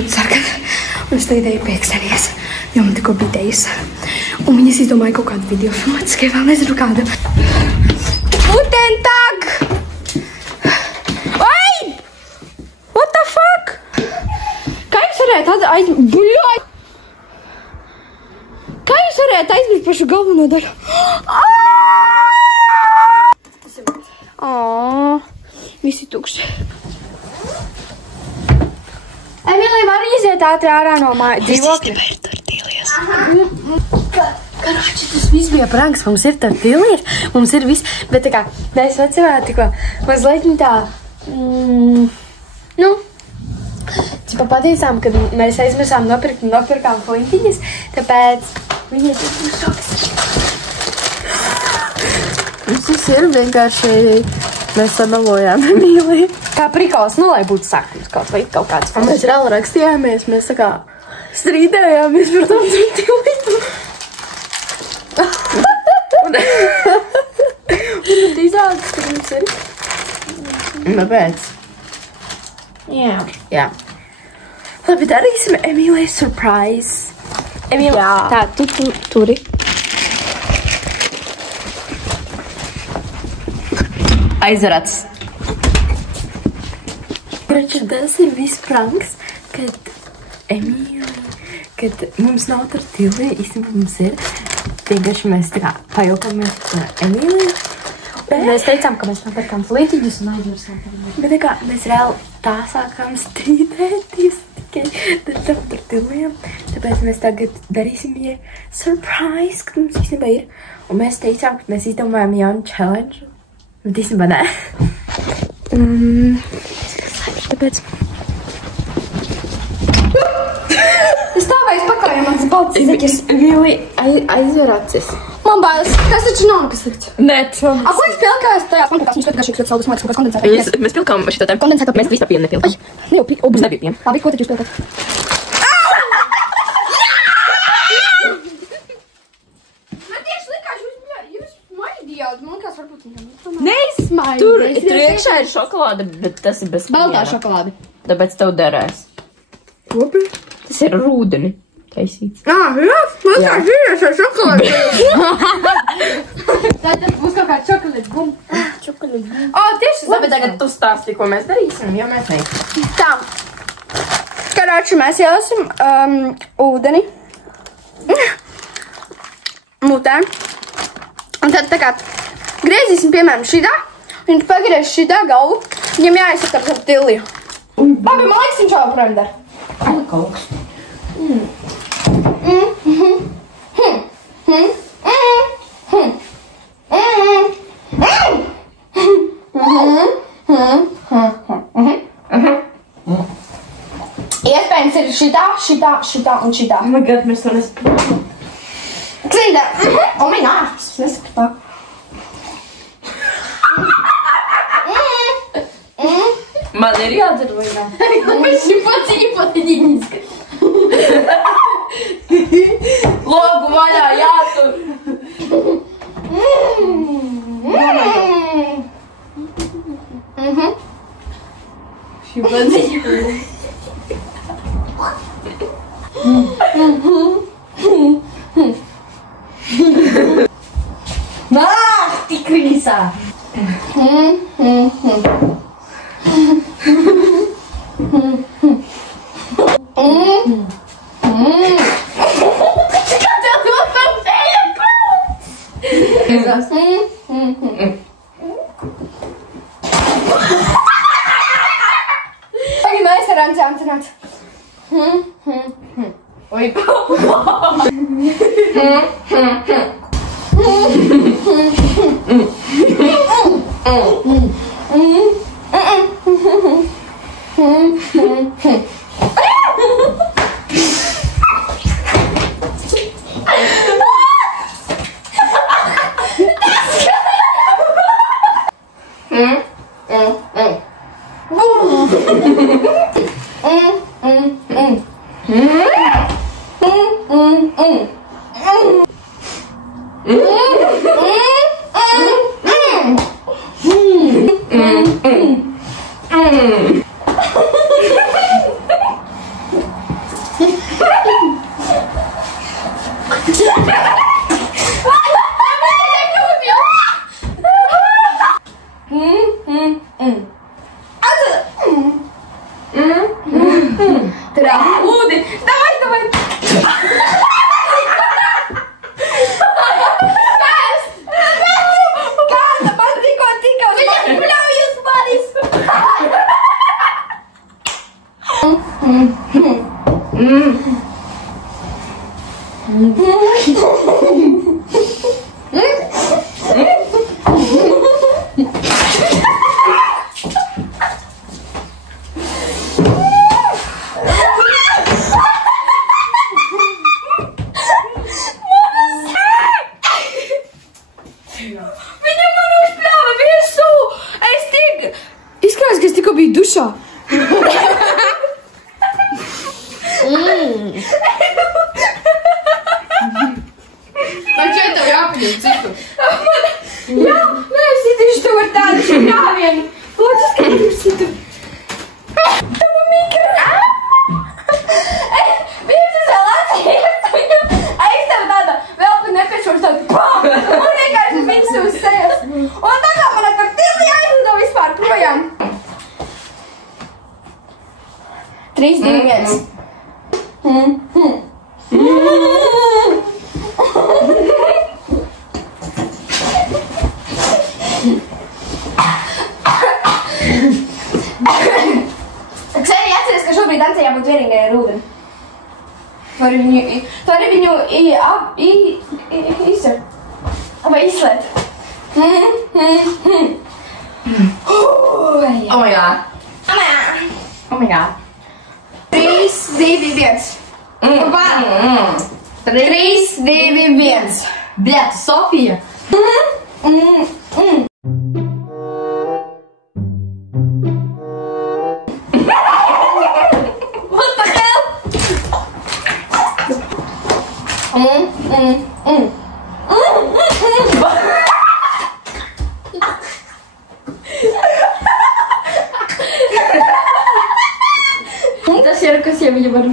ļoti sarkana. Un es tagad eju pieksenies, jo man tikko bija dejas. Un viņas izdomāja kaut kādu video filmēt, tikai vēl nezinu kādu. Guten Tag! Oi! What the fuck? Kā jūs varētu aizmirst? Kā jūs varētu aizmirst par šo galveno daļu? Visi tukši. Emīlija, var iziet ātri ārā no dzīvokļa? Es ir tortīlies. Karoči, tas viss bija pranks. Mums ir tortīlies, mums ir viss. Bet tā kā mēs vecumā tikko mazliet tā... pateicām, kad mēs aizmirsām nopirkām flintiņas, tāpēc viņas ir šoks. Tas ir vienkārši... Mēs samelojām Emīliju. Kā prikals, lai būtu sakums kaut kāds. Mēs reāli rakstījāmies, mēs tā kā strīdējāmies par tām tortīlītām. Un tad izrādās, ka mums ir. Kāpēc? Jā. Labi, darīsim Emīlijas surprise. Emīlija, tā, tu turi. Aizvarats. Tas ir viss pranks, kad Emīlija, kad mums nav tortīlija, īstenībā mums ir. Vienkārši mēs tā kā pajaukamies par Emīliju. Mēs teicām, ka mēs nopirkām flintiņus un aizmirsām. Bet tā kā mēs reāli tā sākām strīdēties tikai ar tām tortīlijām. Tāpēc mēs tagad darīsim viņai surprise, kad mums īstenībā ir. Un mēs teicām, ka mēs izdomājam jaunu challenge. Bet īstenībā nē. Tāpēc. Es stāvēju pakaļ, ja mans balts izdeķis. Emīlija, aizver acis. Man bailes. Tas taču nav kas slikts. Nē, tas... Ko es pilkājos tajās pankukās? Mums ļoti garšīgs ļoti saldus mājas, kaut kāds kondensētā. Mēs pilkām šitā tēm. Kondensētā Mēs vispār pienu nepilkām. Ne jau Mums nebija pienu. Labi, ko tad jūs pilkat? Man tieši likās, jūs maidījāt. Man likās, varbūt viņam. Neizmaidījāt. Tur iekšā ir šokolāde, bet tas ir bez Baltā šokolāde. Tāpēc tev derēs. Kopi? Tas ir rūdeni taisīts. Jā, man tā žīries ar šokolādi. Tad būs kaut kāds šokolādes gumma. Šokolādes gumma. Tieši Labi, tagad tu stāsti, ko mēs darīsim, jo mēs neiksim. tā. Karāči, mēs ielasim ūdeni. Mutē. Un tad tā kā griezīsim, piemēram, šitā. Viņš pagriez šitā galvu. Viņam jāizsaka ar tortiliju. Labi, man liekas, viņš jau projām dar. Kaut. Iespējams ir šitā un šitā. Oh my god, mēs to nespējam. Cīdā. Oh my gosh, es nesaku tā. Man ir jādara vai nav? Viņš ir patīņiski. Logu vaļā jātur. Šī patīņiski. Tik krīsā. Tagad mēs ar Anci. Oi, Viņa man uzpļāva virsū! Izskatās, ka es tikko biju dušā. Man šeit tev jāpaņem citu. Jā, nē, es sitīšu tev ar tādu šķāvienu. Lūdzu, skatīšu citu. Tava mikra. Viens uz vēl atsīst. Es tev tāda vēl pat nepiešos tādu pām. Un vienkārši visu uz sejas. Un tā kā man ar tīli aizlido vispār projām. 3, 2, 1. Ksenija, atceries, ka šobrīd Dancei jābūt vienīgai ar ūdeni. Tu vari viņu izsver. Vai izslēt. Oh my god. Oh my god. 3, 2, 1. 3, 2, 1. Bļet, Sofija. What the hell? Tas ir, kas jau viņa var.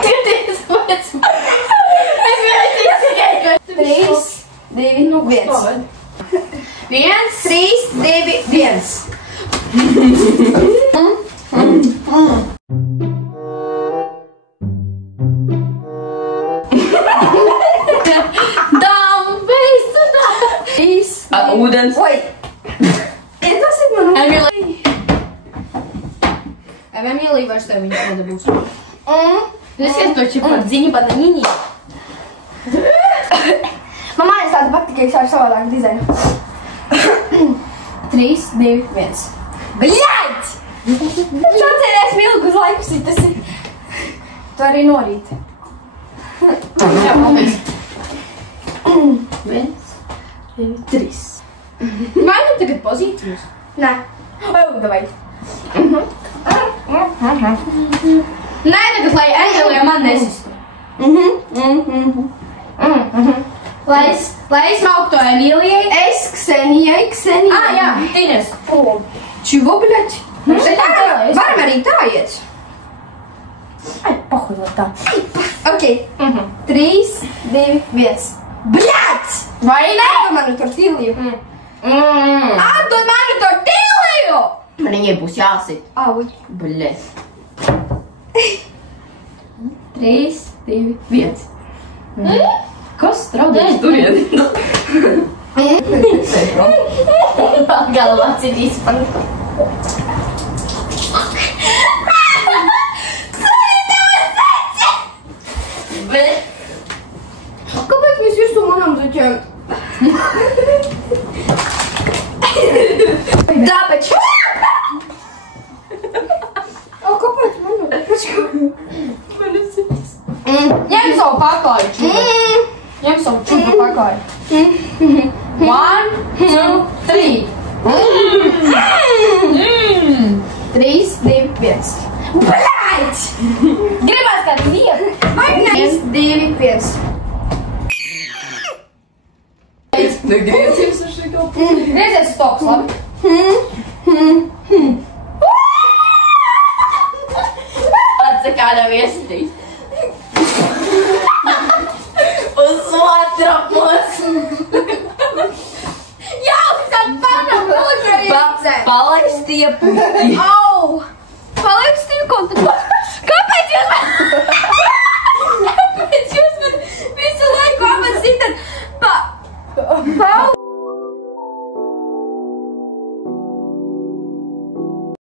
Tirties, vēc. Es vienīgi 3, 2, 1. 1, 3, 2, 1. Ūdens. Oi! Iedosit man Emīlija. Emīlija vairs tev viņa nedabūs. Es to čipāt ziņu bananīni. Man mājas tāda pat tikai ar savādāku dizainu. 3, 2, 1. Bļaļ! Šācēries milgu uz laiku sitasi. Tu arī norīt. Jā, paldies. 1, 2, 3. Vai nu tagad pozīcijas? Nē. Davai. Nē, tagad, lai Emīlija man nesis. Lai es mauktu Emīlijai. Es Ksenijai. Jā, Tines. Čuvo, bļaļ? Varam arī tā iet. Ai, pohuj, lai tā. Ok. 3, 2, 1. Bļaļ! Vai ne? Atdod manu tortīliju. Atdod manu tortīliju! Man viņai būs jāsit. Auj. Bļet. 3, 2, 1. Kas straudēs turieni? Galvā citīs man. Kāpēc mēs virsū manām zaķēm? Tāpēc. Kāpēc man? Ņem savu pakāju, čubu. Ņem savu čubu pakāju. 1, 2, 3. 3, 2, 1. Bļaļ! Gribās kāds liek. Vai ne? 1, 2, 5. Negriezies uz šito pusi. Griezies uz tops, labi? Atce kādam iesitīt. Uz otra pusi. Jā, tad panam vēl Paliks tie puķi. Au! Paliek stīvkonta. Kāpēc jūs man? Kāpēc jūs man visu laiku apasitat? Pau!